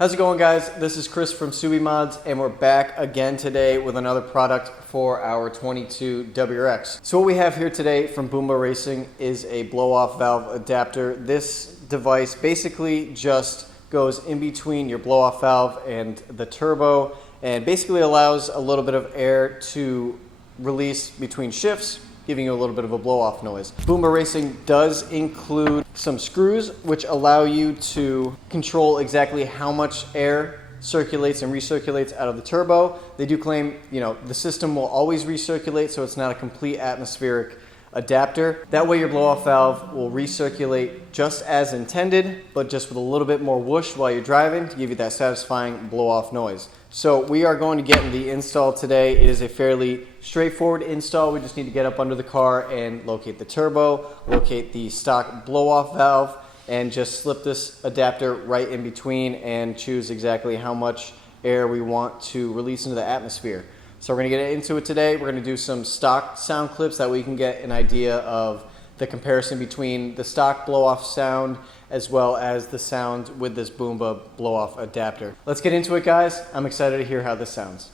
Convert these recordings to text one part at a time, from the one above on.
How's it going, guys? This is Chris from Subimods, and we're back again today with another product for our 22 WRX. So what we have here today from Boomba Racing is a blow-off valve adapter. This device basically just goes in between your blow-off valve and the turbo, and basically allows a little bit of air to release between shifts, giving you a little bit of a blow-off noise. Boomba Racing does include some screws which allow you to control exactly how much air circulates and recirculates out of the turbo. They do claim, the system will always recirculate, so it's not a complete atmospheric adapter. That way your blow-off valve will recirculate just as intended, but just with a little bit more whoosh while you're driving to give you that satisfying blow-off noise. So we are going to get in the install today. It is a fairly straightforward install. We just need to get up under the car and locate the turbo, locate the stock blow-off valve, and just slip this adapter right in between and choose exactly how much air we want to release into the atmosphere. So we're going to get into it today. We're going to do some stock sound clips that we can get an idea of the comparison between the stock blow-off sound as well as the sound with this Boomba blow-off adapter. Let's get into it, guys. I'm excited to hear how this sounds.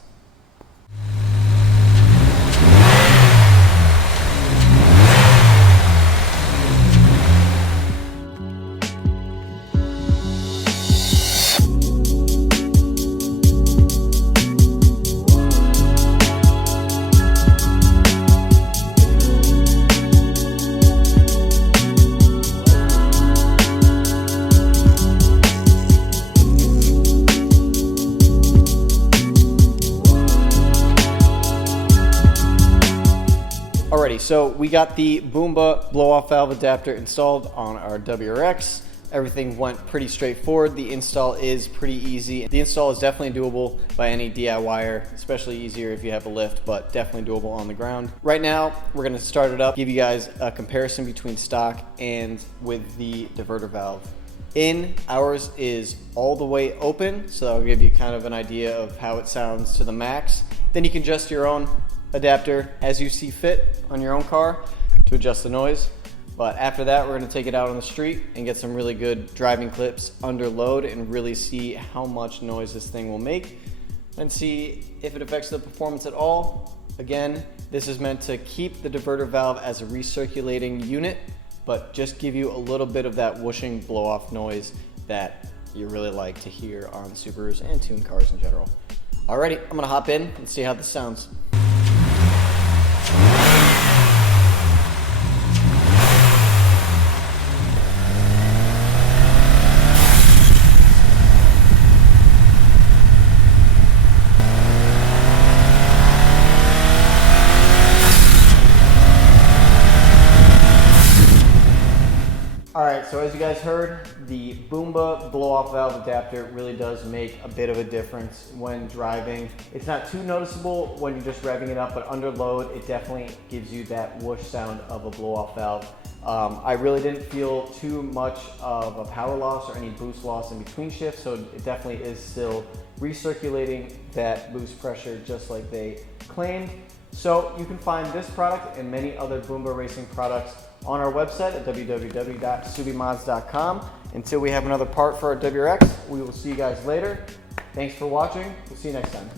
Alrighty, so we got the Boomba blow-off valve adapter installed on our WRX. Everything went pretty straightforward. The install is pretty easy. The install is definitely doable by any DIYer, especially easier if you have a lift, but definitely doable on the ground. Right now, we're gonna start it up, give you guys a comparison between stock and with the diverter valve. Ours is all the way open, so that'll give you kind of an idea of how it sounds to the max. Then you can adjust your own adapter as you see fit on your own car to adjust the noise. But after that, we're going to take it out on the street and get some really good driving clips under load and really see how much noise this thing will make and see if it affects the performance at all. Again, this is meant to keep the diverter valve as a recirculating unit, but just give you a little bit of that whooshing blow-off noise that you really like to hear on Subarus and tuned cars in general. Alrighty, I'm going to hop in and see how this sounds. Alright, so as you guys heard, the Boomba blow-off valve adapter really does make a bit of a difference when driving. It's not too noticeable when you're just revving it up, but under load, it definitely gives you that whoosh sound of a blow-off valve. I really didn't feel too much of a power loss or any boost loss in between shifts, so it definitely is still recirculating that boost pressure just like they claimed. So you can find this product and many other Boomba Racing products on our website at WHOOSH.com. Until we have another part for our WRX, we will see you guys later. Thanks for watching. We'll see you next time.